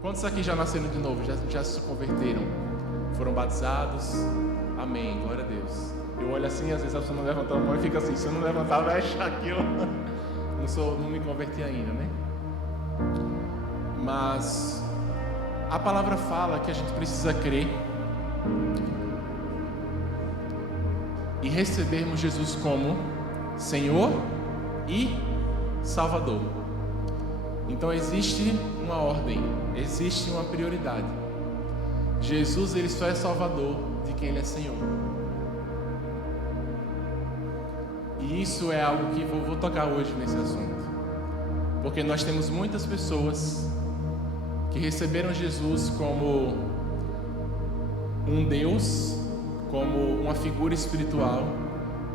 Quantos aqui já nasceram de novo? Já se converteram? Foram batizados? Amém, glória a Deus. Eu olho assim, às vezes a pessoa não levanta a mão e fica assim, se eu não levantar vai achar que eu não me converti ainda, né? Mas a palavra fala que a gente precisa crer e recebermos Jesus como Senhor e Salvador. Então existe uma ordem, existe uma prioridade. Jesus, ele só é Salvador de quem ele é Senhor. E isso é algo que vou tocar hoje nesse assunto, porque nós temos muitas pessoas que receberam Jesus como um Deus, como uma figura espiritual,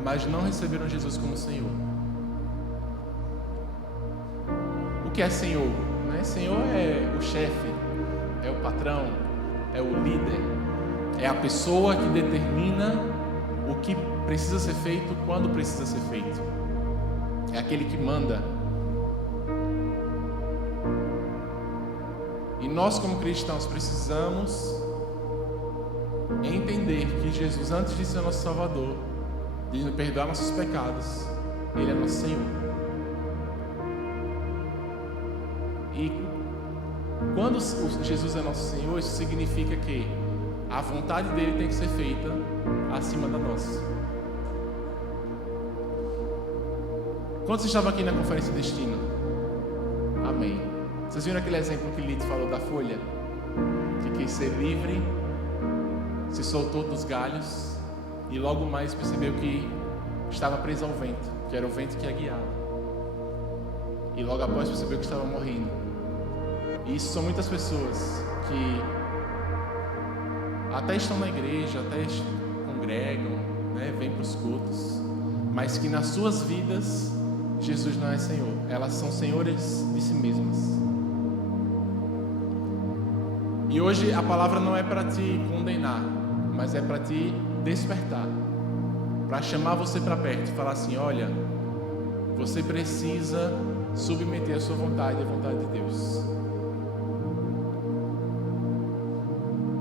mas não receberam Jesus como Senhor. O que é Senhor? Senhor é o chefe, é o patrão, é o líder, é a pessoa que determina o que precisa ser feito, quando precisa ser feito. É aquele que manda. E nós, como cristãos, precisamos entender que Jesus, antes de ser nosso Salvador, de nos perdoar nossos pecados, ele é nosso Senhor. E quando Jesus é nosso Senhor, isso significa que a vontade dele tem que ser feita acima da nossa. Quantos estavam aqui na conferência Destino? Amém. Vocês viram aquele exemplo que Lito falou da folha? Que quis ser livre, se soltou dos galhos e logo mais percebeu que estava preso ao vento, que era o vento que a guiava. E logo após percebeu que estava morrendo. E isso são muitas pessoas que até estão na igreja, até congregam, né, vêm para os cultos, mas que nas suas vidas Jesus não é Senhor. Elas são senhores de si mesmas. E hoje a palavra não é para te condenar, mas é para te despertar, para chamar você para perto e falar assim: olha, você precisa submeter a sua vontade à vontade de Deus.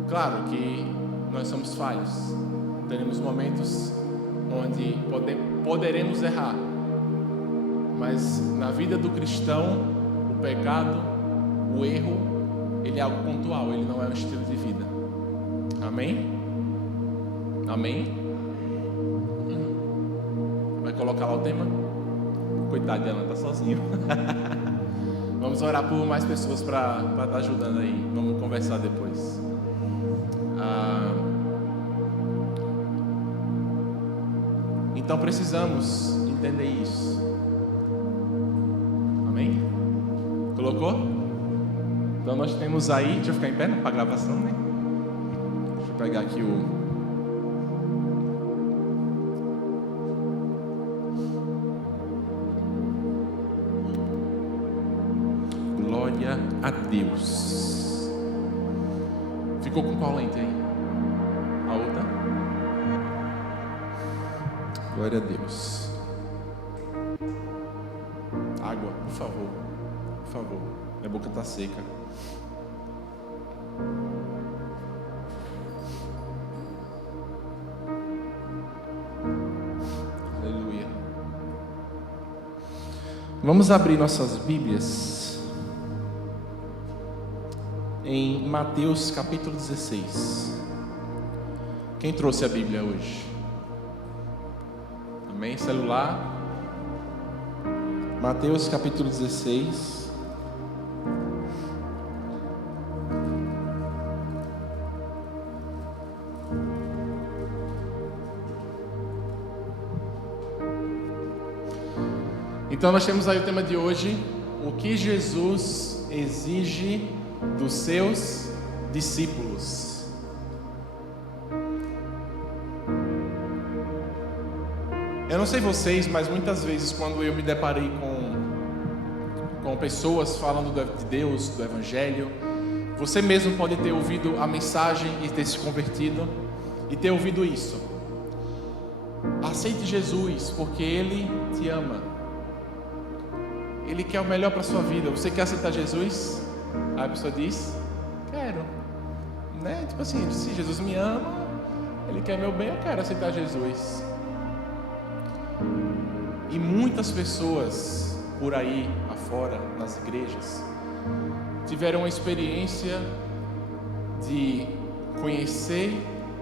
Claro que nós somos falhos, teremos momentos onde poderemos errar, mas na vida do cristão, o pecado, o erro, ele é algo pontual, ele não é um estilo de vida. Amém? Amém? Vai colocar lá o tema? Coitado de Alan, tá sozinho. Vamos orar por mais pessoas para estar ajudando aí. Vamos conversar depois. Então precisamos entender isso. Amém? Colocou? Então nós temos aí, deixa eu ficar em pé para a gravação, né? Deixa eu pegar aqui Glória a Deus. Ficou com qual lente aí? A outra? Glória a Deus. Água, por favor. Por favor. Minha boca está seca. Aleluia. Vamos abrir nossas Bíblias em Mateus capítulo 16. Quem trouxe a Bíblia hoje? Amém? Celular. Mateus capítulo 16. Então nós temos aí o tema de hoje: o que Jesus exige dos seus discípulos. Eu não sei vocês, mas muitas vezes quando eu me deparei com pessoas falando de Deus, do Evangelho, você mesmo pode ter ouvido a mensagem e ter se convertido e ter ouvido isso: aceite Jesus porque Ele te ama, Ele quer o melhor para a sua vida. Você quer aceitar Jesus? Aí a pessoa diz: quero. Né? Tipo assim, se Jesus me ama, Ele quer meu bem, eu quero aceitar Jesus. E muitas pessoas por aí afora, nas igrejas, tiveram uma experiência de conhecer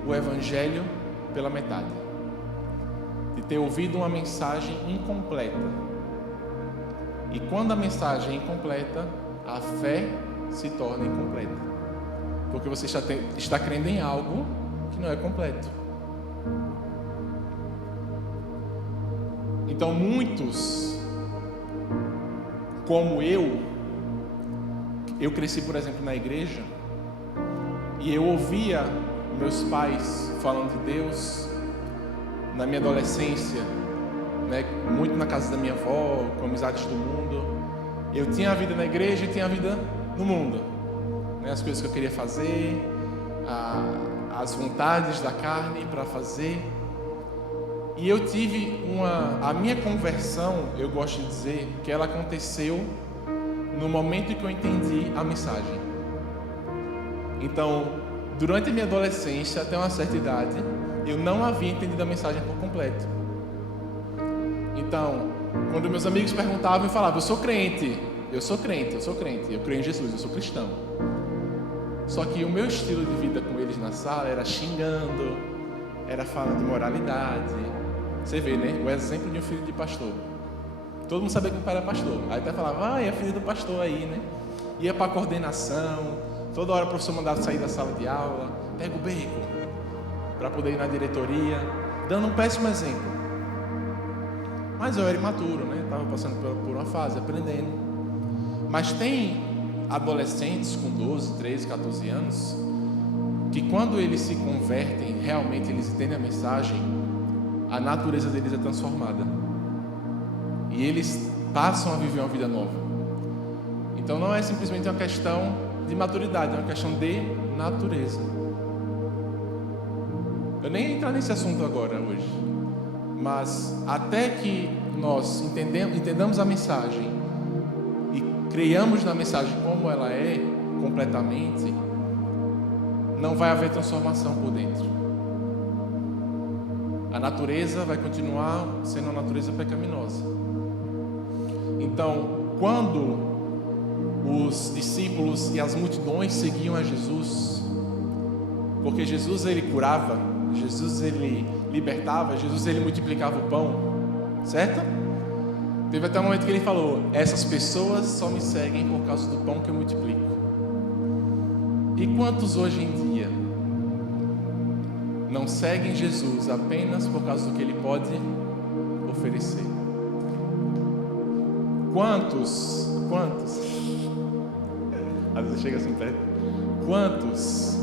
o Evangelho pela metade, de ter ouvido uma mensagem incompleta. E quando a mensagem é incompleta, a fé se torna incompleta, porque você está crendo em algo que não é completo. Então muitos, como eu cresci, por exemplo, na igreja, e eu ouvia meus pais falando de Deus na minha adolescência, né, muito na casa da minha avó, com amizades do mundo. Eu tinha a vida na igreja e tinha a vida no mundo, né, as coisas que eu queria fazer, as vontades da carne para fazer. E eu tive a minha conversão, eu gosto de dizer, que ela aconteceu no momento em que eu entendi a mensagem. Então, durante a minha adolescência, até uma certa idade, eu não havia entendido a mensagem por completo. Então, quando meus amigos perguntavam, eu falava: eu sou crente, eu creio em Jesus, eu sou cristão. Só que o meu estilo de vida com eles na sala era xingando, era falando de moralidade. Você vê, né? O exemplo de um filho de pastor. Todo mundo sabia que o pai era pastor. Aí até falava: é filho do pastor aí, né? Ia para coordenação. Toda hora o professor mandava sair da sala de aula. Pega o beco para poder ir na diretoria, dando um péssimo exemplo. Mas eu era imaturo, né? Estava passando por uma fase, aprendendo. Mas tem adolescentes com 12, 13, 14 anos que quando eles se convertem, realmente eles entendem a mensagem, a natureza deles é transformada. E eles passam a viver uma vida nova. Então não é simplesmente uma questão de maturidade, é uma questão de natureza. Eu nem ia entrar nesse assunto agora, hoje. Mas até que nós entendamos a mensagem e creiamos na mensagem como ela é, completamente, não vai haver transformação por dentro. A natureza vai continuar sendo uma natureza pecaminosa. Então, quando os discípulos e as multidões seguiam a Jesus, porque Jesus ele curava, Jesus ele libertava, Jesus ele multiplicava o pão, certo? Teve até um momento que ele falou: essas pessoas só me seguem por causa do pão que eu multiplico. E quantos hoje em dia não seguem Jesus apenas por causa do que Ele pode oferecer? Quantos? Às vezes chega assim perto. Quantos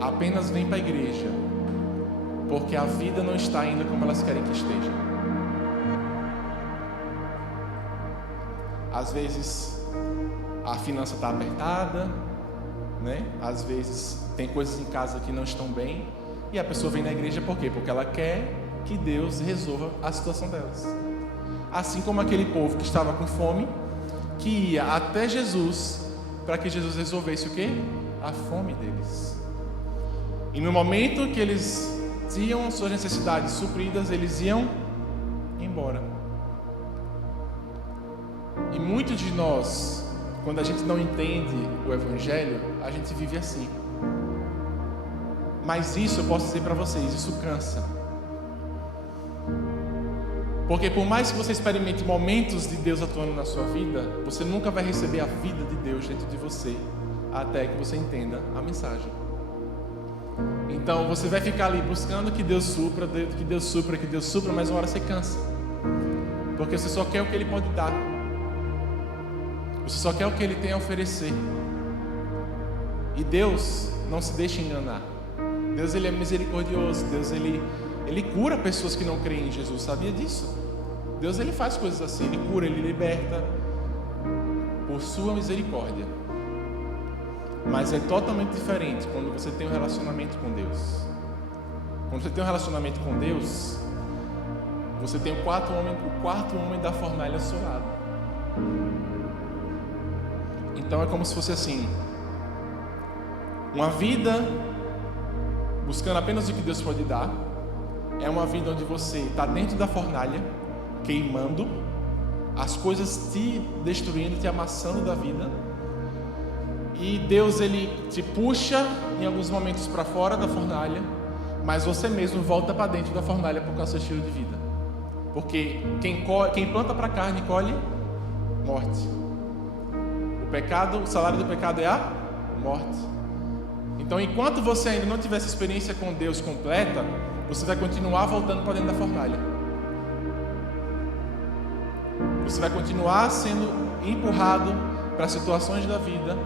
apenas vêm para a igreja porque a vida não está ainda como elas querem que esteja? Às vezes a finança está apertada, né? Às vezes tem coisas em casa que não estão bem, e a pessoa vem na igreja por quê? Porque ela quer que Deus resolva a situação delas. Assim como aquele povo que estava com fome, que ia até Jesus para que Jesus resolvesse o quê? A fome deles. E no momento que eles tinham suas necessidades supridas, eles iam embora. E muitos de nós, quando a gente não entende o Evangelho, a gente vive assim. Mas isso eu posso dizer para vocês, isso cansa. Porque por mais que você experimente momentos de Deus atuando na sua vida, você nunca vai receber a vida de Deus dentro de você, até que você entenda a mensagem. Então você vai ficar ali buscando que Deus supra, mas uma hora você cansa. Porque você só quer o que Ele pode dar. Você só quer o que Ele tem a oferecer. E Deus não se deixa enganar. Deus ele é misericordioso. Deus ele cura pessoas que não creem em Jesus. Sabia disso? Deus ele faz coisas assim. Ele cura, Ele liberta por sua misericórdia. Mas é totalmente diferente quando você tem um relacionamento com Deus. Quando você tem um relacionamento com Deus, você tem o quarto homem da fornalha ao seu lado. Então é como se fosse assim: Uma vida buscando apenas o que Deus pode dar é uma vida onde você está dentro da fornalha, queimando, as coisas te destruindo, te amassando da vida. E Deus, Ele te puxa em alguns momentos para fora da fornalha, mas você mesmo volta para dentro da fornalha por causa do seu estilo de vida. Porque quem planta para a carne colhe morte. O salário do pecado é a morte. Então, enquanto você ainda não tiver essa experiência com Deus completa, você vai continuar voltando para dentro da fornalha. Você vai continuar sendo empurrado para situações da vida,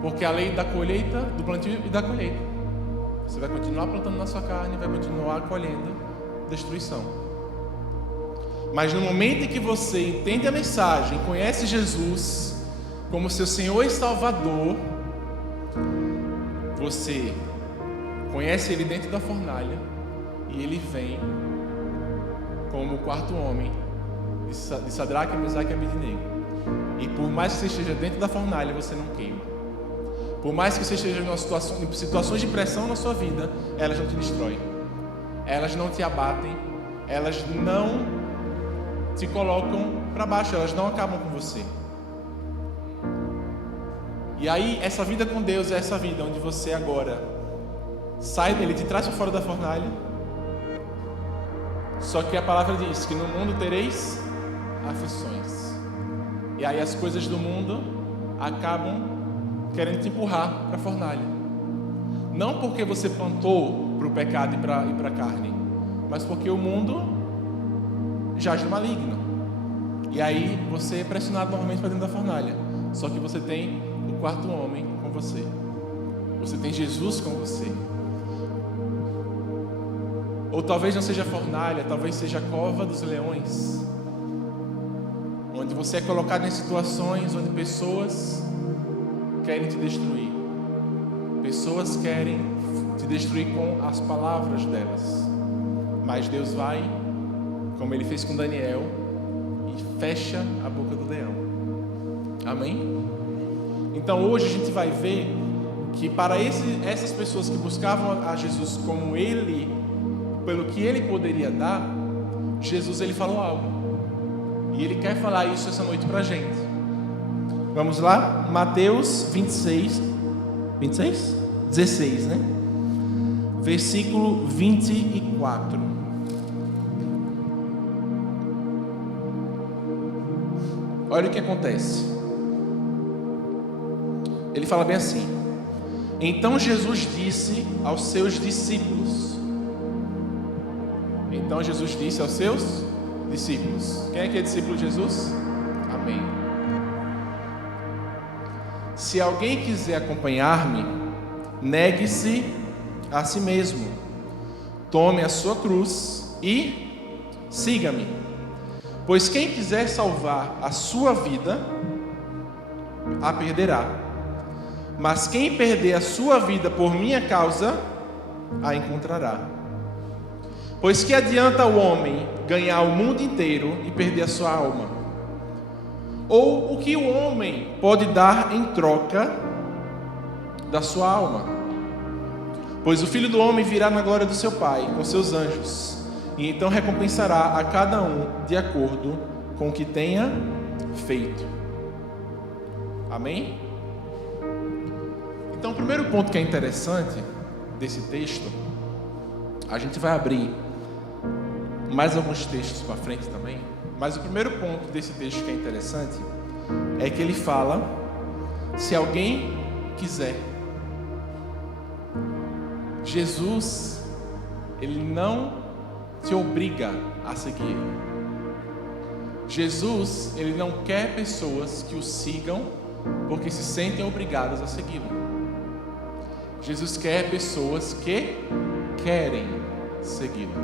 porque a lei da colheita, do plantio e da colheita. Você vai continuar plantando na sua carne, vai continuar colhendo destruição. Mas no momento em que você entende a mensagem, conhece Jesus como seu Senhor e Salvador, você conhece Ele dentro da fornalha e Ele vem como o quarto homem de Sadraque, Mesaque e Abednego. E por mais que você esteja dentro da fornalha, você não queima. Por mais que você esteja em situações de pressão na sua vida, elas não te destroem. Elas não te abatem. Elas não te colocam para baixo. Elas não acabam com você. E aí, essa vida com Deus é essa vida onde você agora sai dele, te traz para fora da fornalha. Só que a palavra diz que no mundo tereis aflições. E aí as coisas do mundo acabam querendo te empurrar para a fornalha. Não porque você plantou para o pecado e para a carne, mas porque o mundo jaz no maligno. E aí você é pressionado novamente para dentro da fornalha. Só que você tem o quarto homem com você. Você tem Jesus com você. Ou talvez não seja fornalha, talvez seja a cova dos leões, onde você é colocado em situações onde pessoas querem te destruir. Pessoas querem te destruir com as palavras delas. Mas Deus vai, como Ele fez com Daniel, e fecha a boca do leão. Amém? Então hoje a gente vai ver que para essas pessoas que buscavam a Jesus como Ele, pelo que Ele poderia dar, Jesus, Ele falou algo. E Ele quer falar isso essa noite para a gente. Vamos lá? Mateus 16, né? Versículo 24. Olha o que acontece. Ele fala bem assim: então Jesus disse aos seus discípulos. Então Jesus disse aos seus discípulos. Quem é que é discípulo de Jesus? Amém. Se alguém quiser acompanhar-me, negue-se a si mesmo, tome a sua cruz e siga-me. Pois quem quiser salvar a sua vida, a perderá. Mas quem perder a sua vida por minha causa, a encontrará. Pois que adianta o homem ganhar o mundo inteiro e perder a sua alma? Ou o que o homem pode dar em troca da sua alma? Pois o Filho do Homem virá na glória do seu Pai, com seus anjos, e então recompensará a cada um de acordo com o que tenha feito. Amém? Então, o primeiro ponto que é interessante desse texto, a gente vai abrir mais alguns textos para frente também, mas o primeiro ponto desse texto que é interessante é que ele fala: se alguém quiser. Jesus, Ele não te obriga a seguir. Jesus, Ele não quer pessoas que o sigam porque se sentem obrigadas a segui-lo. Jesus quer pessoas que querem segui-lo.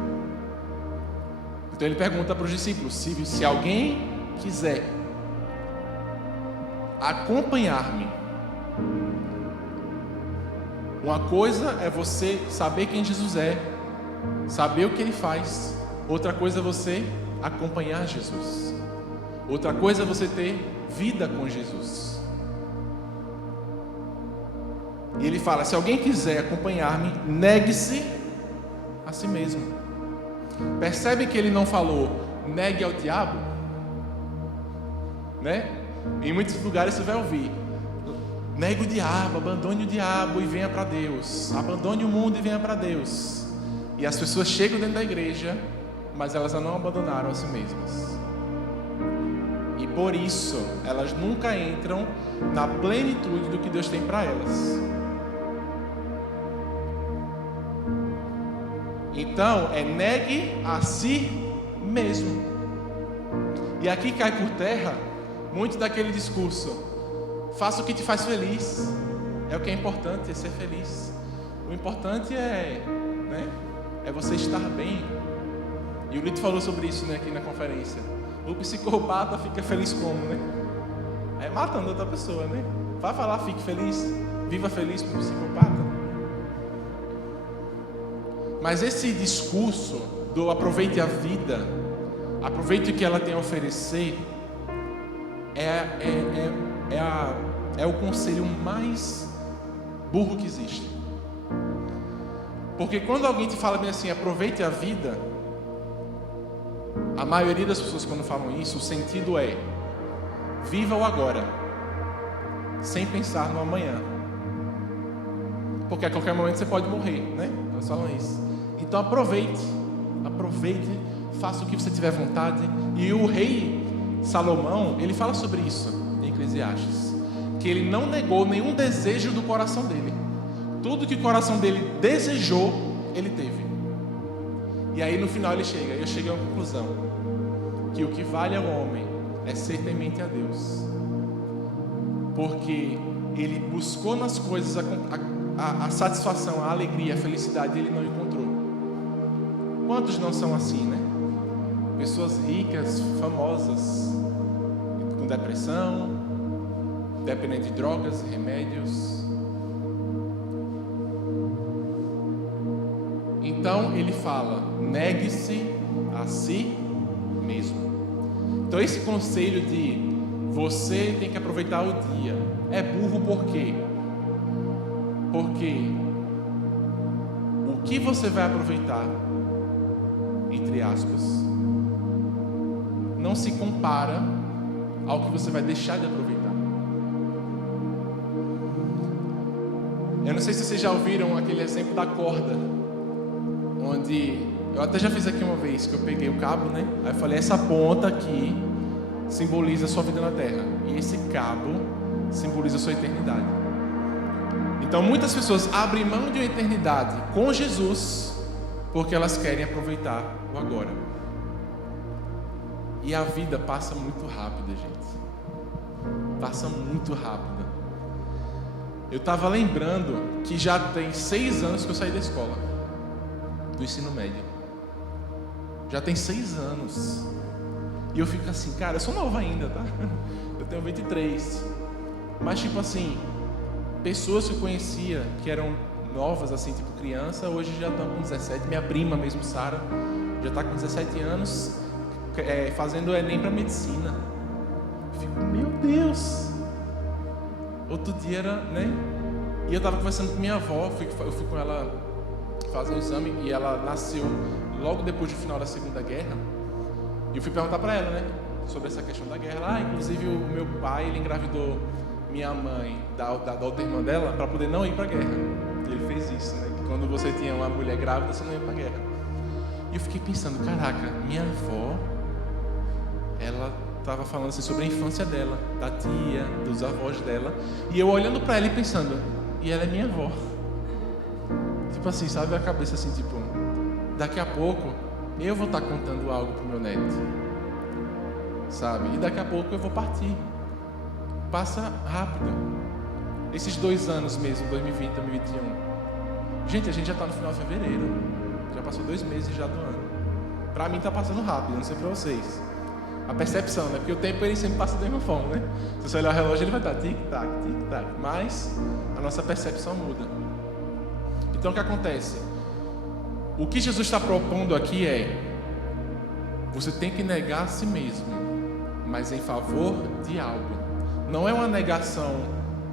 Então Ele pergunta para os discípulos: se alguém quiser acompanhar-me. Uma coisa é você saber quem Jesus é, saber o que Ele faz. Outra coisa é você acompanhar Jesus. Outra coisa é você ter vida com Jesus. E ele fala: se alguém quiser acompanhar-me, negue-se a si mesmo. Percebe que ele não falou negue ao diabo, né? Em muitos lugares você vai ouvir: negue o diabo, abandone o diabo e venha para Deus. Abandone o mundo e venha para Deus. E as pessoas chegam dentro da igreja, mas elas não abandonaram a si mesmas. E por isso elas nunca entram na plenitude do que Deus tem para elas. Então, negue a si mesmo. E aqui cai por terra muito daquele discurso: faça o que te faz feliz. É o que é importante, é ser feliz. O importante é você estar bem. E o Lito falou sobre isso, né, aqui na conferência. O psicopata fica feliz como, né? Matando outra pessoa, né? Vai falar, fique feliz, viva feliz com o psicopata. Mas esse discurso do aproveite a vida, aproveite o que ela tem a oferecer, é o conselho mais burro que existe. Porque quando alguém te fala bem assim, aproveite a vida, a maioria das pessoas, quando falam isso, o sentido é: viva o agora, sem pensar no amanhã, porque a qualquer momento você pode morrer, né? Elas falam isso. Então aproveite, faça o que você tiver vontade. E o rei Salomão, ele fala sobre isso em Eclesiastes, que ele não negou nenhum desejo do coração dele. Tudo que o coração dele desejou, ele teve. E aí no final eu cheguei a uma conclusão: que o que vale ao homem é ser temente a Deus, porque ele buscou nas coisas a satisfação, a alegria, a felicidade, e ele não encontrou. Quantos não são assim, né? Pessoas ricas, famosas, com depressão, dependendo de drogas, remédios. Então ele fala: negue-se a si mesmo. Então esse conselho de você tem que aproveitar o dia é burro. Por quê? Porque o que você vai aproveitar, entre aspas, não se compara ao que você vai deixar de aproveitar. Eu não sei se vocês já ouviram aquele exemplo da corda, onde eu até já fiz aqui uma vez, que eu peguei o cabo, né? Aí eu falei: essa ponta aqui simboliza a sua vida na terra, e esse cabo simboliza a sua eternidade. Então muitas pessoas abrem mão de uma eternidade com Jesus porque elas querem aproveitar o agora. E a vida passa muito rápida, gente. Passa muito rápida. Eu estava lembrando que já tem 6 anos que eu saí da escola, do ensino médio. Já tem 6 anos. E eu fico assim, cara, eu sou novo ainda, tá? Eu tenho 23. Mas tipo assim, pessoas que eu conhecia que eram novas, assim, tipo criança, hoje já estão com 17. Minha prima mesmo, Sara, já está com 17 anos, fazendo Enem para medicina. Eu fico, meu Deus. Outro dia era, né? E eu estava conversando com minha avó, eu fui com ela fazer um exame, e ela nasceu logo depois do final da Segunda Guerra. E eu fui perguntar para ela, né, sobre essa questão da guerra. Inclusive o meu pai, ele engravidou minha mãe da outra irmã dela para poder não ir para a guerra. E ele fez isso, né? Que quando você tinha uma mulher grávida, você não ia para a guerra. E eu fiquei pensando, caraca, minha avó, ela estava falando assim sobre a infância dela, da tia, dos avós dela. E eu olhando para ela e pensando, e ela é minha avó. Tipo assim, sabe, a cabeça assim, tipo, daqui a pouco eu vou estar contando algo pro meu neto, sabe? E daqui a pouco eu vou partir. Passa rápido. Esses 2 anos mesmo, 2020, 2021. Gente, a gente já está no final de fevereiro. Já passou 2 meses já do ano. Para mim tá passando rápido, não sei para vocês. A percepção, né? Porque o tempo ele sempre passa da mesma forma, né? Se você olhar o relógio, ele vai estar tic-tac, tic-tac. Mas a nossa percepção muda. Então o que acontece? O que Jesus está propondo aqui é: você tem que negar a si mesmo, mas em favor de algo. Não é uma negação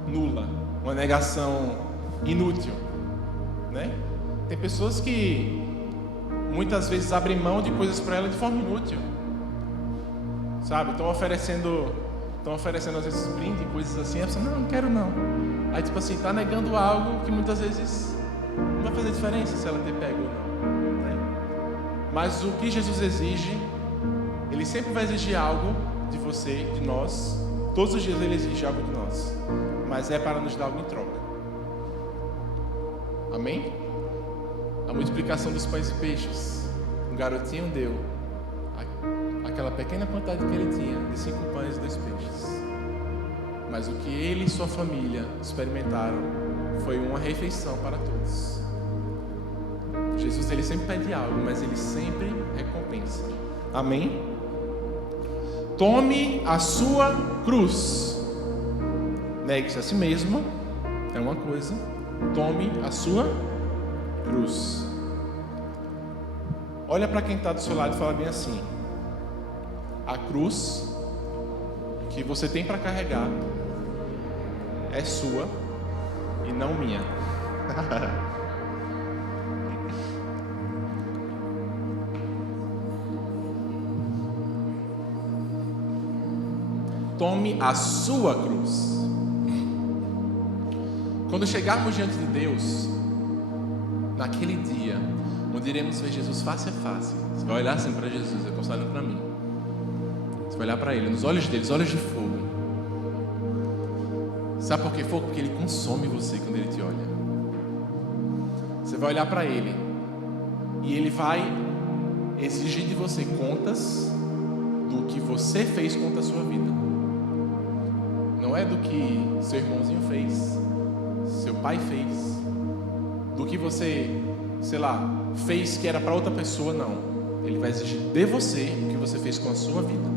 nula, uma negação inútil, né? Tem pessoas que muitas vezes abrem mão de coisas para ela de forma inútil, sabe? Estão oferecendo às vezes brinde, coisas assim, a pessoa, não quero não. Aí tipo assim, está negando algo que muitas vezes não vai fazer diferença se ela ter pego ou não, né? Mas o que Jesus exige, Ele sempre vai exigir algo de você, de nós. Todos os dias Ele exige algo de nós, mas é para nos dar algo em troca. Amém? A multiplicação dos pães e peixes, um garotinho deu aquela pequena quantidade que ele tinha, de 5 pães e 2 peixes. Mas o que ele e sua família experimentaram foi uma refeição para todos. Jesus, Ele sempre pede algo, mas Ele sempre recompensa. Amém? Tome a sua cruz. Negue-se a si mesmo, é uma coisa. Tome a sua cruz. Olha para quem está do seu lado e fala bem assim: a cruz que você tem para carregar é sua e não minha. Tome a sua cruz. Quando chegarmos diante de Deus, naquele dia, onde iremos ver Jesus face a face, você vai olhar assim para Jesus, eu estou olhando para mim. Você vai olhar para Ele, nos olhos dele, os olhos de fogo. Sabe por que fogo? Porque Ele consome você quando Ele te olha. Você vai olhar para Ele e Ele vai exigir de você contas do que você fez contra a sua vida. Não é do que seu irmãozinho fez, seu pai fez, do que você, sei lá, fez que era para outra pessoa, não. Ele vai exigir de você o que você fez com a sua vida.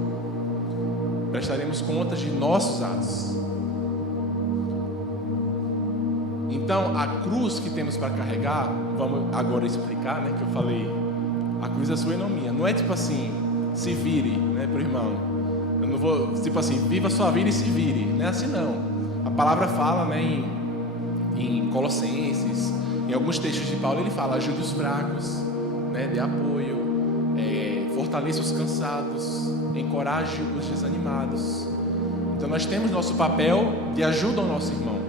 Prestaremos contas de nossos atos. Então, a cruz que temos para carregar, vamos agora explicar, né? Que eu falei, a cruz é sua e não minha. Não é tipo assim, se vire, né, pro irmão. Eu não vou, tipo assim, viva a sua vida e se vire. Não é assim não. A palavra fala, né, em Colossenses, em alguns textos de Paulo, ele fala: ajude os fracos, né, dê apoio, fortaleça os cansados, encoraje os desanimados. Então nós temos nosso papel de ajuda ao nosso irmão.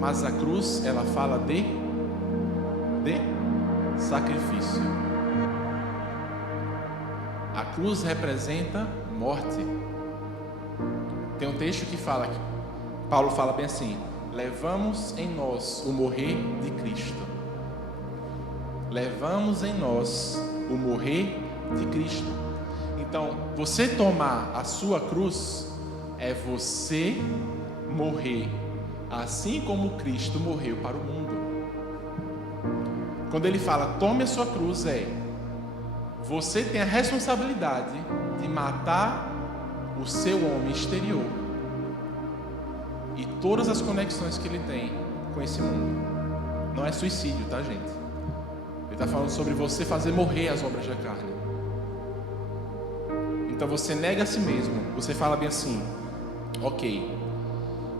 Mas a cruz, ela fala de sacrifício. A cruz representa morte. Tem um texto que fala, que Paulo fala bem assim: levamos em nós o morrer de Cristo. Levamos em nós o morrer de Cristo. Então, você tomar a sua cruz é você morrer, assim como Cristo morreu para o mundo. Quando ele fala tome a sua cruz, você tem a responsabilidade de matar o seu homem exterior e todas as conexões que ele tem com esse mundo. Não é suicídio, tá, gente? Ele está falando sobre você fazer morrer as obras da carne. Então você nega a si mesmo. Você fala bem assim: ok,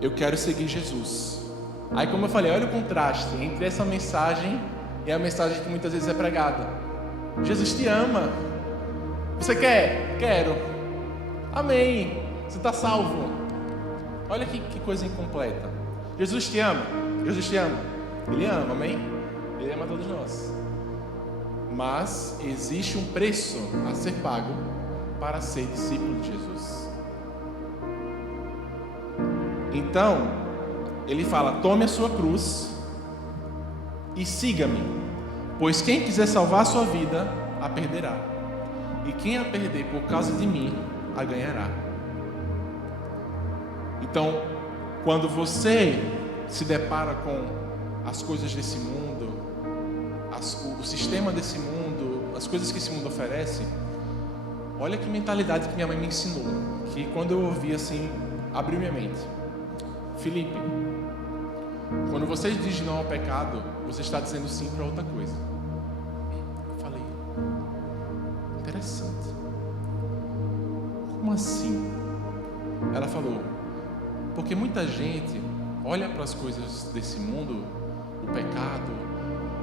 eu quero seguir Jesus. Aí, como eu falei, olha o contraste entre essa mensagem e a mensagem que muitas vezes é pregada. Jesus te ama. Você quer? Quero. Amém. Você está salvo. Olha que coisa incompleta. Jesus te ama. Jesus te ama. Ele ama, amém? Ele ama todos nós. Mas existe um preço a ser pago para ser discípulo de Jesus. Então, ele fala: tome a sua cruz e siga-me, pois quem quiser salvar a sua vida, a perderá, e quem a perder por causa de mim, a ganhará. Então, quando você se depara com as coisas desse mundo, o sistema desse mundo, as coisas que esse mundo oferece, olha que mentalidade que minha mãe me ensinou, que quando eu ouvi assim, abriu minha mente. Felipe, quando você diz não ao pecado, você está dizendo sim para outra coisa. Eu falei, interessante. Como assim? Ela falou, porque muita gente olha para as coisas desse mundo o pecado,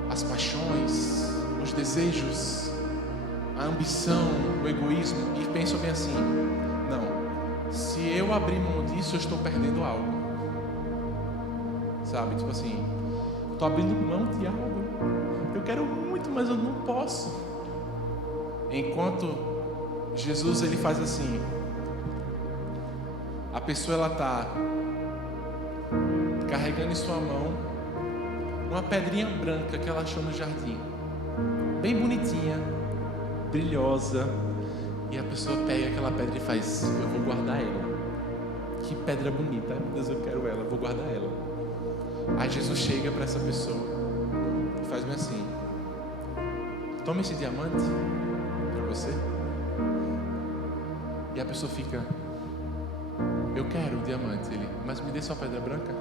as paixões, os desejos, a ambição, o egoísmo, e penso bem assim: não, se eu abrir mão disso, eu estou perdendo algo. Sabe, tipo assim, estou abrindo mão de algo. Eu quero muito, mas eu não posso. Enquanto Jesus, ele faz assim, a pessoa, ela está carregando em sua mão uma pedrinha branca que ela achou no jardim, bem bonitinha, brilhosa, e a pessoa pega aquela pedra e faz: eu vou guardar ela. Que pedra bonita, meu Deus, eu quero ela, vou guardar ela. Aí Jesus chega para essa pessoa e faz bem assim: toma esse diamante para você. E a pessoa fica: eu quero o diamante. Ele: mas me dê só a pedra branca.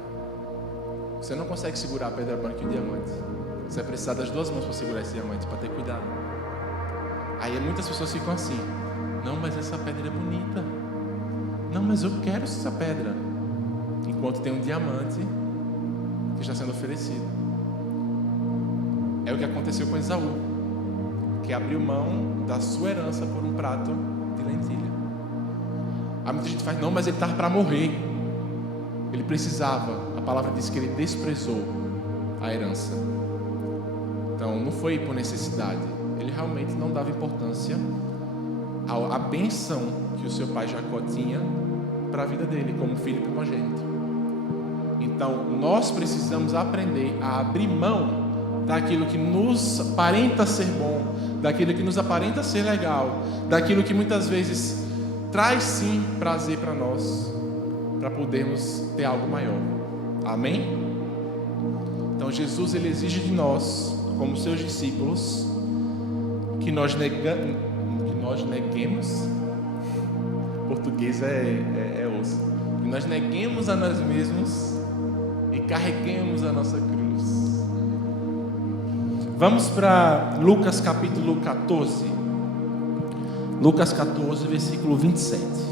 Você não consegue segurar a pedra branca e o diamante. Você vai precisar das duas mãos para segurar esse diamante, para ter cuidado. Aí muitas pessoas ficam assim: não, mas essa pedra é bonita. Não, mas eu quero essa pedra. Enquanto tem um diamante que está sendo oferecido. É o que aconteceu com Esaú, que abriu mão da sua herança por um prato de lentilha. Aí muita gente faz: não, mas ele estava para morrer. Ele precisava. A palavra diz que ele desprezou a herança. Então não foi por necessidade. Ele realmente não dava importância à bênção que o seu pai Jacó tinha para a vida dele, como filho primogênito. Então nós precisamos aprender a abrir mão daquilo que nos aparenta ser bom, daquilo que nos aparenta ser legal, daquilo que muitas vezes traz sim prazer para nós, para podermos ter algo maior. Amém? Então Jesus, ele exige de nós, como seus discípulos, que nós neguemos. Português é osso. Que nós neguemos a nós mesmos e carreguemos a nossa cruz. Vamos para Lucas capítulo 14. Lucas 14, versículo 27.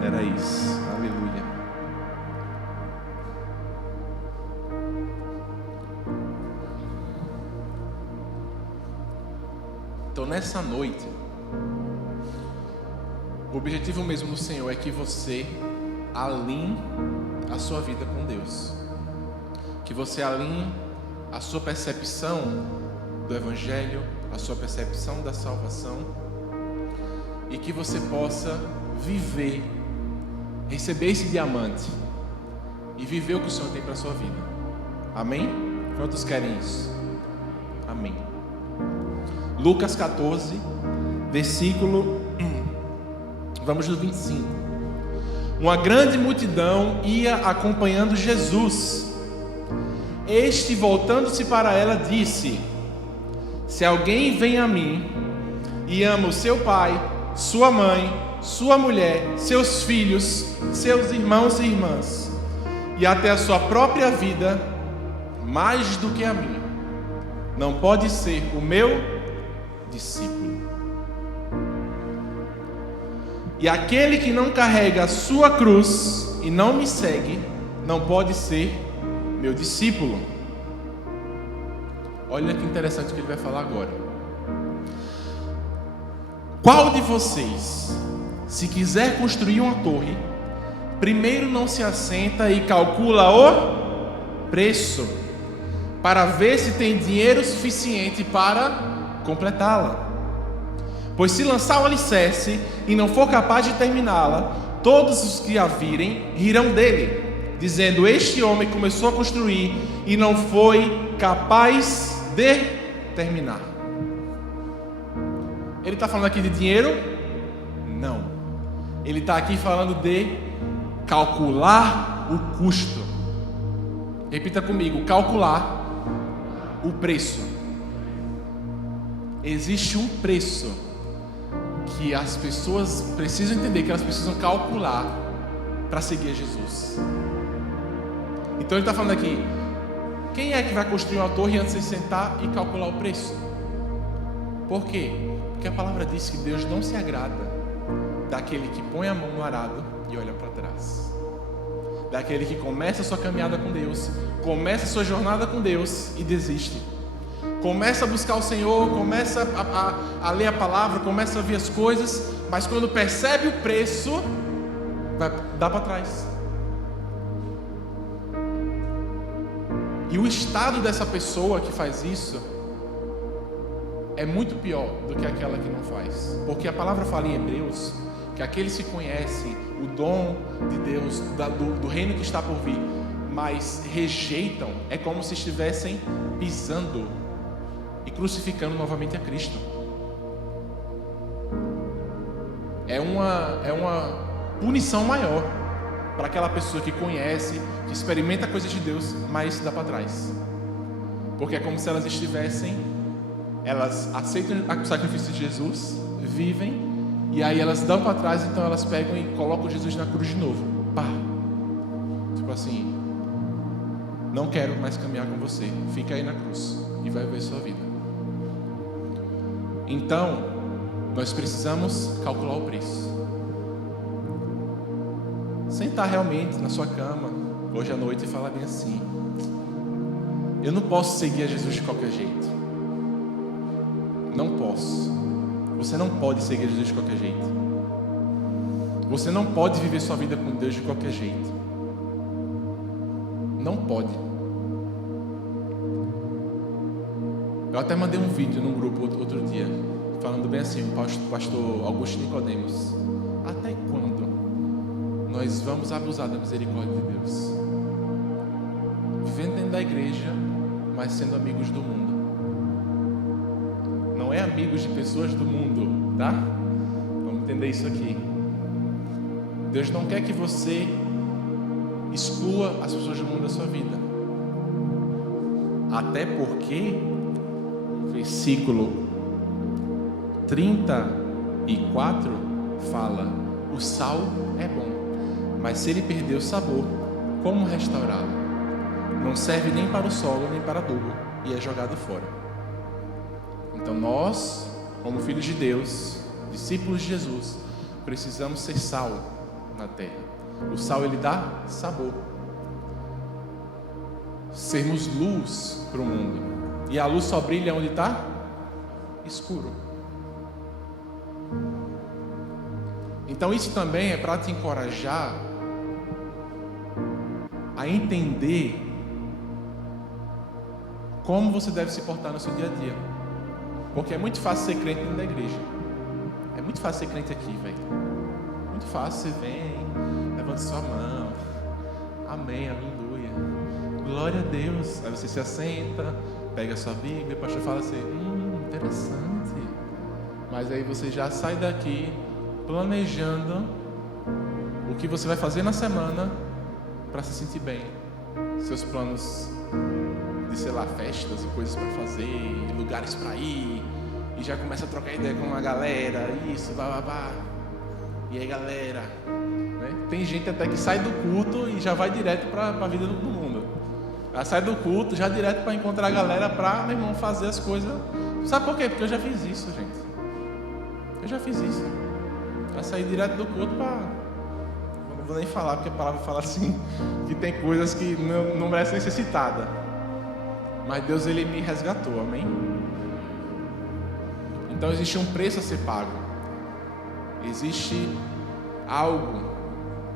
Era isso, aleluia. Então nessa noite, o objetivo mesmo do Senhor é que você alinhe a sua vida com Deus, que você alinhe a sua percepção do Evangelho, a sua percepção da salvação, e que você possa viver, receber esse diamante e viver o que o Senhor tem para a sua vida. Amém? Quantos querem isso? Amém. Lucas 14, versículo, vamos no 25. Uma grande multidão ia acompanhando Jesus. Este, voltando-se para ela, disse: se alguém vem a mim e ama o seu pai, sua mãe, sua mulher, seus filhos, seus irmãos e irmãs, e até a sua própria vida, mais do que a mim, não pode ser o meu discípulo. E aquele que não carrega a sua cruz e não me segue, não pode ser meu discípulo. Olha que interessante o que ele vai falar agora. Qual de vocês, se quiser construir uma torre, primeiro não se assenta e calcula o preço, para ver se tem dinheiro suficiente para completá-la? Pois se lançar o alicerce e não for capaz de terminá-la, todos os que a virem rirão dele, dizendo: este homem começou a construir e não foi capaz de terminar. Ele está falando aqui de dinheiro? Não. Ele está aqui falando de calcular o custo. Repita comigo: calcular o preço. Existe um preço que as pessoas precisam entender, que elas precisam calcular para seguir Jesus. Então ele está falando aqui: Quem é que vai construir uma torre antes de sentar e calcular o preço? Por quê? Porque a palavra diz que Deus não se agrada daquele que põe a mão no arado e olha para trás. Daquele que começa a sua caminhada com Deus, começa a sua jornada com Deus e desiste. Começa a buscar o Senhor, começa a ler a palavra, começa a ver as coisas, mas quando percebe o preço, vai dar para trás. E o estado dessa pessoa que faz isso é muito pior do que aquela que não faz. Porque a palavra fala em Hebreus que aqueles que conhecem o dom de Deus, do reino que está por vir, mas rejeitam, é como se estivessem pisando e crucificando novamente a Cristo. É uma punição maior para aquela pessoa que conhece, que experimenta coisas de Deus, mas se dá para trás. Porque é como se elas aceitam o sacrifício de Jesus, vivem, e aí elas dão para trás, então elas pegam e colocam Jesus na cruz de novo. Pá! Tipo assim, não quero mais caminhar com você, fica aí na cruz e vai ver sua vida. Então, nós precisamos calcular o preço. Sentar realmente na sua cama hoje à noite e falar bem assim: eu não posso seguir a Jesus de qualquer jeito. Não posso. Você não pode seguir a Jesus de qualquer jeito. Você não pode viver sua vida com Deus de qualquer jeito. Não pode. Eu até mandei um vídeo num grupo outro dia, falando bem assim, o pastor Augusto Nicodemos: até quando nós vamos abusar da misericórdia de Deus? Vivendo dentro da igreja, mas sendo amigos do mundo. Não é amigos de pessoas do mundo, tá? Vamos entender isso aqui. Deus não quer que você exclua as pessoas do mundo da sua vida. Até porque, versículo 34 fala: o sal é bom, mas se ele perder o sabor, como restaurá-lo? Não serve nem para o solo, nem para adubo, e é jogado fora. Então nós, como filhos de Deus, discípulos de Jesus, precisamos ser sal na terra. O sal, ele dá sabor. Sermos luz para o mundo. E a luz só brilha onde está escuro. Então isso também é para te encorajar a entender como você deve se portar no seu dia a dia. Porque é muito fácil ser crente dentro da igreja. É muito fácil ser crente aqui, velho. Muito fácil, você vem, levanta sua mão, amém, aleluia, glória a Deus. Aí você se assenta, pega a sua Bíblia, o pastor fala assim: interessante. Mas aí você já sai daqui planejando o que você vai fazer na semana para se sentir bem. Seus planos de, sei lá, festas e coisas para fazer, lugares para ir, e já começa a trocar ideia com a galera, isso, babá. E aí, galera, né? Tem gente até que sai do culto e já vai direto para a vida do mundo. Ela sai do culto já direto para encontrar a galera para, meu irmão, fazer as coisas. Sabe por quê? Porque eu já fiz isso, gente. Eu já fiz isso. Já saí direto do culto para... Não vou nem falar, porque a palavra fala assim, que tem coisas que não merecem ser citadas. Mas Deus, ele me resgatou, amém? Então existe um preço a ser pago. Existe algo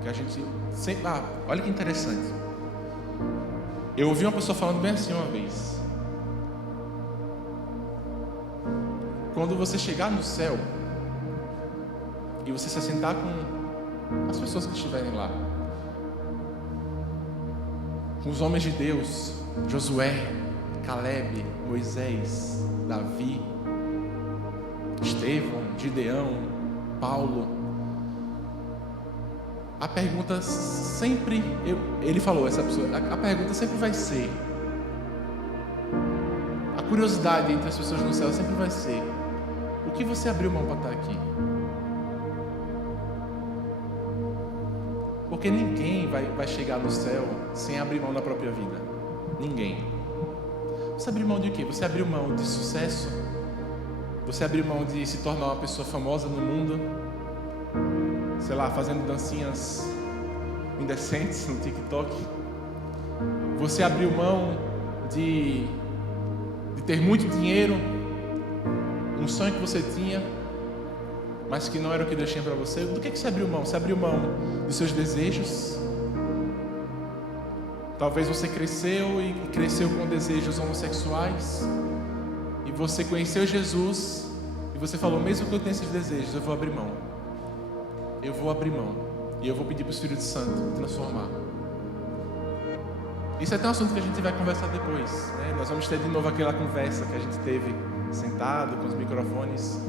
que a gente sempre... olha que interessante. Eu ouvi uma pessoa falando bem assim uma vez: quando você chegar no céu e você se assentar com as pessoas que estiverem lá, com os homens de Deus, Josué, Caleb, Moisés, Davi, Estevão, Gideão, Paulo, a pergunta sempre, ele falou, essa pessoa, a pergunta sempre vai ser, a curiosidade entre as pessoas no céu sempre vai ser: o que você abriu mão para estar aqui? Porque ninguém vai chegar no céu sem abrir mão da própria vida. Ninguém. Você abriu mão de quê? Você abriu mão de sucesso? Você abriu mão de se tornar uma pessoa famosa no mundo? Sei lá, fazendo dancinhas indecentes no TikTok? Você abriu mão de ter muito dinheiro? Um sonho que você tinha, mas que não era o que Deus tinha para você? Do que você abriu mão? Você abriu mão dos seus desejos? Talvez você cresceu e cresceu com desejos homossexuais, e você conheceu Jesus e você falou: mesmo que eu tenha esses desejos, eu vou abrir mão. Eu vou abrir mão e eu vou pedir para o Espírito Santo transformar. Isso é até um assunto que a gente vai conversar depois, né? Nós vamos ter de novo aquela conversa que a gente teve sentado com os microfones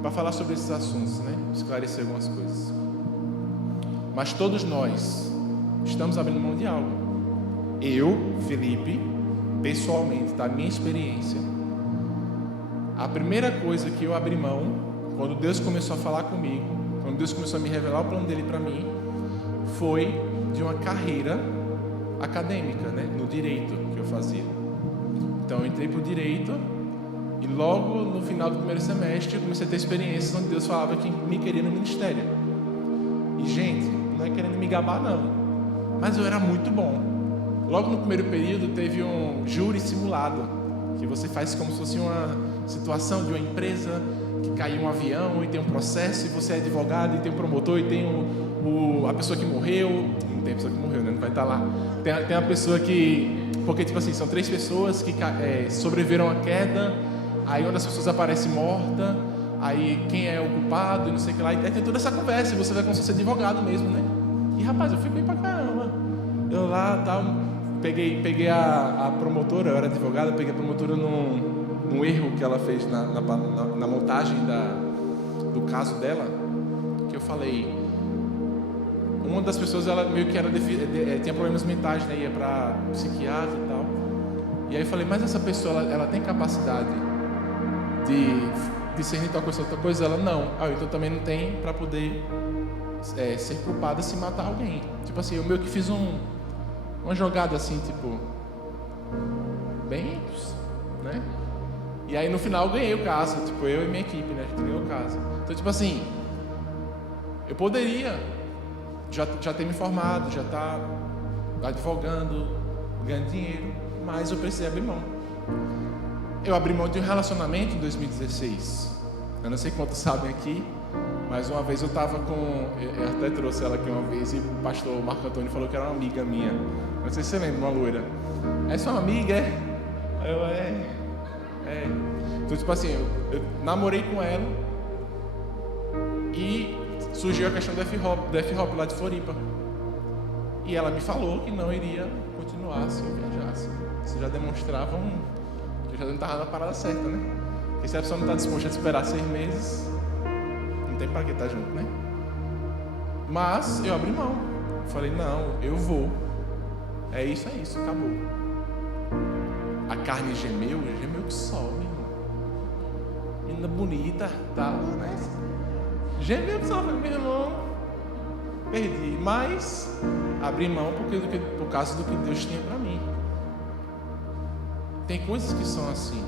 para falar sobre esses assuntos, né? Esclarecer algumas coisas. Mas todos nós estamos abrindo mão de algo. Eu, Felipe, pessoalmente, da minha experiência, a primeira coisa que eu abri mão, quando Deus começou a falar comigo, quando Deus começou a me revelar o plano dele para mim, foi de uma carreira acadêmica, né? No direito que eu fazia. Então eu entrei para o direito e logo no final do primeiro semestre eu comecei a ter experiências onde Deus falava que me queria no ministério. E gente, não é querendo me gabar não, mas eu era muito bom. Logo no primeiro período teve um júri simulado, que você faz como se fosse uma situação de uma empresa que caiu um avião e tem um processo, e você é advogado e tem um promotor e tem a pessoa que morreu. Não tem a pessoa que morreu, né? Não vai estar lá. Tem a pessoa que... Porque, tipo assim, são 3 pessoas que sobreviveram à queda, aí uma das pessoas aparece morta, aí quem é o culpado e não sei o que lá. E tem toda essa conversa, e você vai como se fosse advogado mesmo, né? E, rapaz, eu fui bem pra caramba. Eu lá, tal... Peguei a promotora, eu era advogado, peguei a promotora num erro que ela fez na montagem do caso dela, que eu falei, uma das pessoas, ela meio que tinha problemas mentais, né, ia para psiquiatra e tal, e aí eu falei, mas essa pessoa, ela tem capacidade de discernir tal coisa, outra coisa? Ela, não. Então também não tem para poder ser culpada se matar alguém. Tipo assim, eu meio que fiz uma jogada assim, tipo, bem, né? E aí no final eu ganhei o caso, tipo, eu e minha equipe, né? A gente ganhou o caso. Então, tipo assim, eu poderia já ter me formado, já estar advogando, ganhando dinheiro, mas eu precisei abrir mão. Eu abri mão de um relacionamento em 2016. Eu não sei quantos sabem aqui, mas uma vez eu estava eu até trouxe ela aqui uma vez, e o pastor Marco Antônio falou que era uma amiga minha. Não sei se você lembra, uma loira. É sua amiga, é? Então, tipo assim, eu namorei com ela e surgiu a questão do F-Hop lá de Floripa. E ela me falou que não iria continuar se eu viajasse. Isso já demonstrava que eu já não estava na parada certa, né? Porque se a pessoa não está disposta a esperar 6 meses, não tem para que estar junto, né? Mas eu abri mão. Falei, não, eu vou. É isso, acabou. A carne gemeu que só, meu irmão. Menina bonita, tá, né? Gemeu que só, meu irmão. Perdi, mas abri mão por causa do que Deus tinha para mim. Tem coisas que são assim,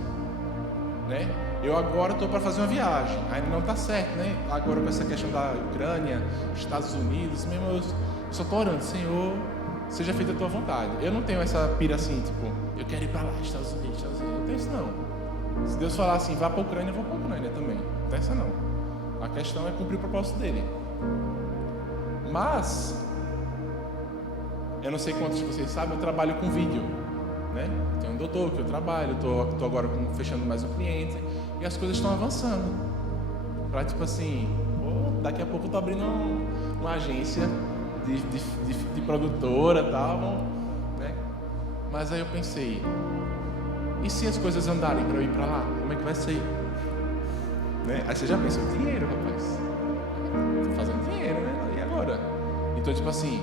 né? Eu agora estou para fazer uma viagem, ainda não está certo, né? Agora com essa questão da Ucrânia, Estados Unidos, mesmo eu só estou orando, Senhor, seja feita a tua vontade. Eu não tenho essa pira assim, tipo, eu quero ir para lá, Estados Unidos, não tenho isso não. Se Deus falar assim, vá para a Ucrânia, eu vou para a Ucrânia também, não tem essa não. A questão é cumprir o propósito dele. Mas, eu não sei quantos de vocês sabem, eu trabalho com vídeo, né? Tem um doutor que eu trabalho, estou agora fechando mais um cliente, e as coisas estão avançando. Para tipo assim, daqui a pouco eu estou abrindo uma agência de produtora e tal, né? Mas aí eu pensei, e se as coisas andarem para eu ir para lá, como é que vai ser? Né? Aí você já pensa, dinheiro, rapaz. Estou fazendo dinheiro, né? E agora? Então, tipo assim,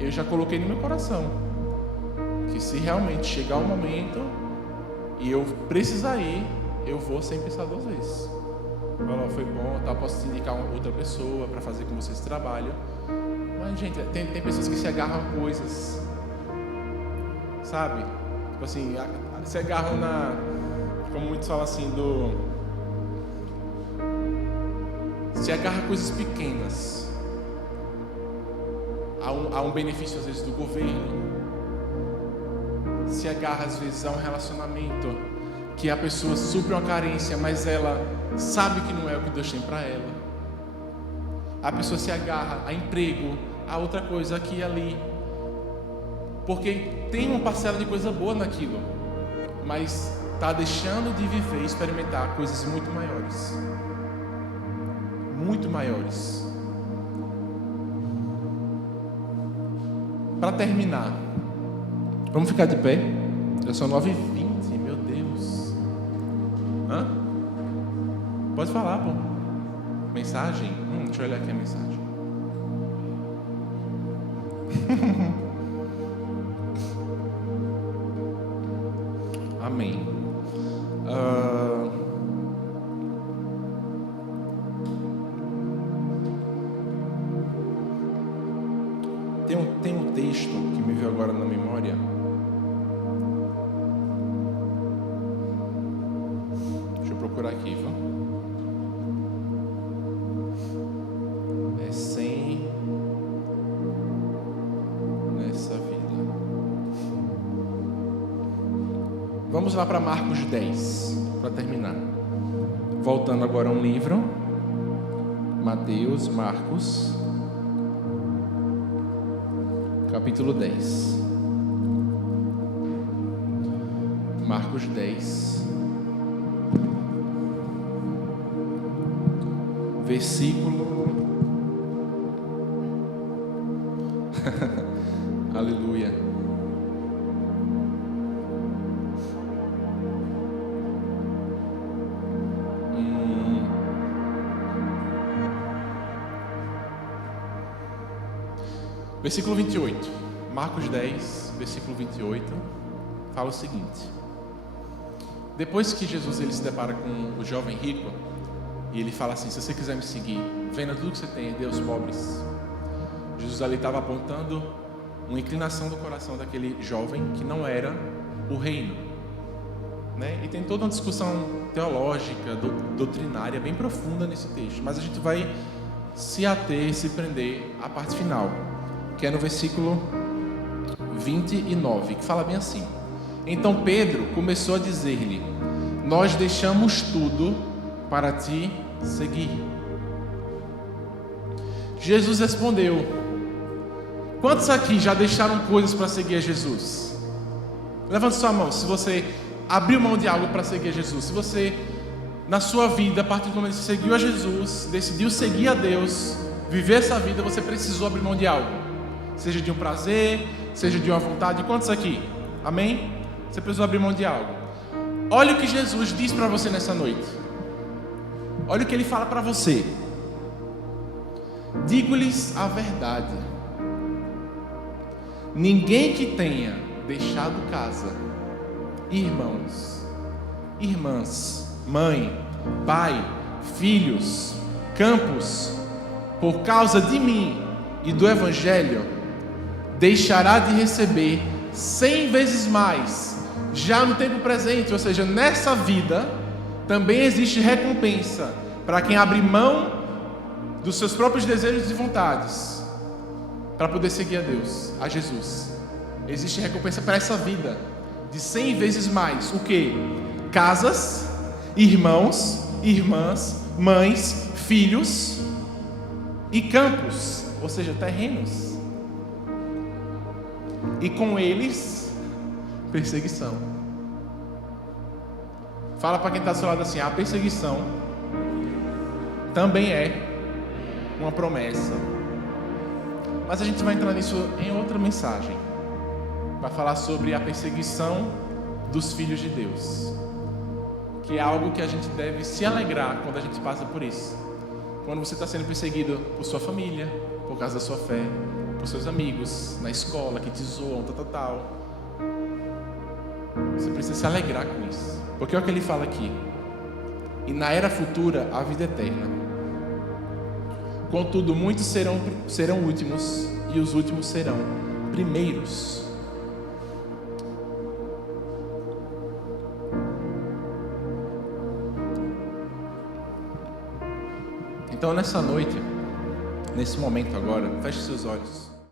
eu já coloquei no meu coração que se realmente chegar o momento e eu precisar ir, eu vou sem pensar 2 vezes. Falou, foi bom, tá, posso te indicar uma outra pessoa para fazer com você esse trabalho. Mas, gente, tem pessoas que se agarram a coisas, sabe? Tipo Tipo assim, se agarram como muitos falam assim, se agarra a coisas pequenas. Há um benefício às vezes do governo. Se agarra às vezes a um relacionamento que a pessoa supre uma carência, mas ela sabe que não é o que Deus tem para ela. A pessoa se agarra a emprego, a outra coisa aqui e ali, porque tem uma parcela de coisa boa naquilo, mas está deixando de viver e experimentar coisas muito maiores. Muito maiores. Para terminar, vamos ficar de pé? Já são 9h20, meu Deus. Hã? Pode falar, pô. Mensagem? Deixa eu olhar aqui a mensagem. Amém. Tem um texto que me veio agora na memória. Deixa eu procurar aqui, viu? É sem nessa vida. Vamos lá para Marcos 10, para terminar. Voltando agora a um livro. Mateus, Marcos, capítulo 10. Marcos 10, versículo aleluia. Versículo 28, Marcos 10, versículo 28, fala o seguinte: depois que Jesus ele se depara com o jovem rico, e ele fala assim: se você quiser me seguir, venda tudo que você tem e dê aos pobres. Jesus ali estava apontando uma inclinação do coração daquele jovem que não era o reino, né? E tem toda uma discussão teológica, doutrinária bem profunda nesse texto, mas a gente vai se ater, se prender à parte final, que é no versículo 29, que fala bem assim: então Pedro começou a dizer-lhe: nós deixamos tudo para te seguir. Jesus respondeu: quantos aqui já deixaram coisas para seguir a Jesus? Levante sua mão se você abriu mão de algo para seguir a Jesus. Se você, na sua vida, a partir do momento que você seguiu a Jesus, decidiu seguir a Deus, viver essa vida, você precisou abrir mão de algo. Seja de um prazer, seja de uma vontade. Quantos aqui? Amém? Você precisou abrir mão de algo. Olha o que Jesus diz para você nessa noite. Olha o que Ele fala para você. Digo-lhes a verdade: ninguém que tenha deixado casa, irmãos, irmãs, mãe, pai, filhos, campos, por causa de mim e do Evangelho, deixará de receber 100 vezes mais, já no tempo presente. Ou seja, nessa vida também existe recompensa para quem abre mão dos seus próprios desejos e vontades para poder seguir a Deus, a Jesus. Existe recompensa para essa vida de 100 vezes mais. O que? Casas, irmãos, irmãs, mães, filhos e campos, ou seja, terrenos. E com eles, perseguição. Fala para quem está do seu lado assim: a perseguição também é uma promessa. Mas a gente vai entrar nisso em outra mensagem, para falar sobre a perseguição dos filhos de Deus, que é algo que a gente deve se alegrar quando a gente passa por isso. Quando você está sendo perseguido por sua família, por causa da sua fé, por seus amigos, na escola que te zoam, tal. Você precisa se alegrar com isso, porque olha o que ele fala aqui: e na era futura a vida eterna. Contudo, muitos serão últimos, e os últimos serão primeiros. Então nessa noite, nesse momento agora, feche seus olhos.